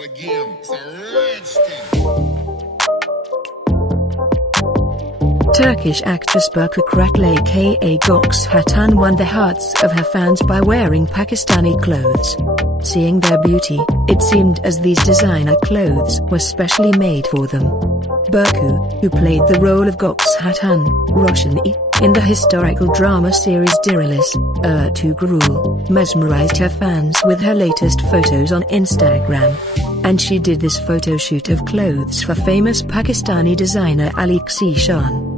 start again. It's a rich thing. Turkish actress Burcu kıratlı aka Gokce Hatun won the hearts of her fans by wearing Pakistani clothes. Seeing their beauty, it seemed as these designer clothes were specially made for them. Burcu, who played the role of Gokce Hatun, Roshani, in the historical drama series ارطغرل, mesmerized her fans with her latest photos on Instagram. And she did this photo shoot of clothes for famous Pakistani designer Xeeshan.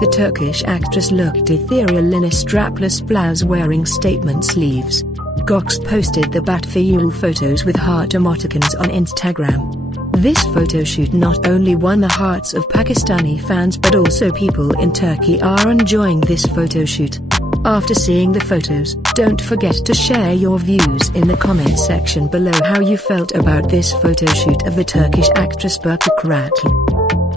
The Turkish actress looked ethereal in a strapless blouse wearing statement sleeves. Gokce posted the Bat for You photos with heart emoticons on Instagram. This photo shoot not only won the hearts of Pakistani fans but also people in Turkey are enjoying this photo shoot. After seeing the photos, don't forget to share your views in the comment section below how you felt about this photo shoot of the Turkish actress Burcu kıratlı.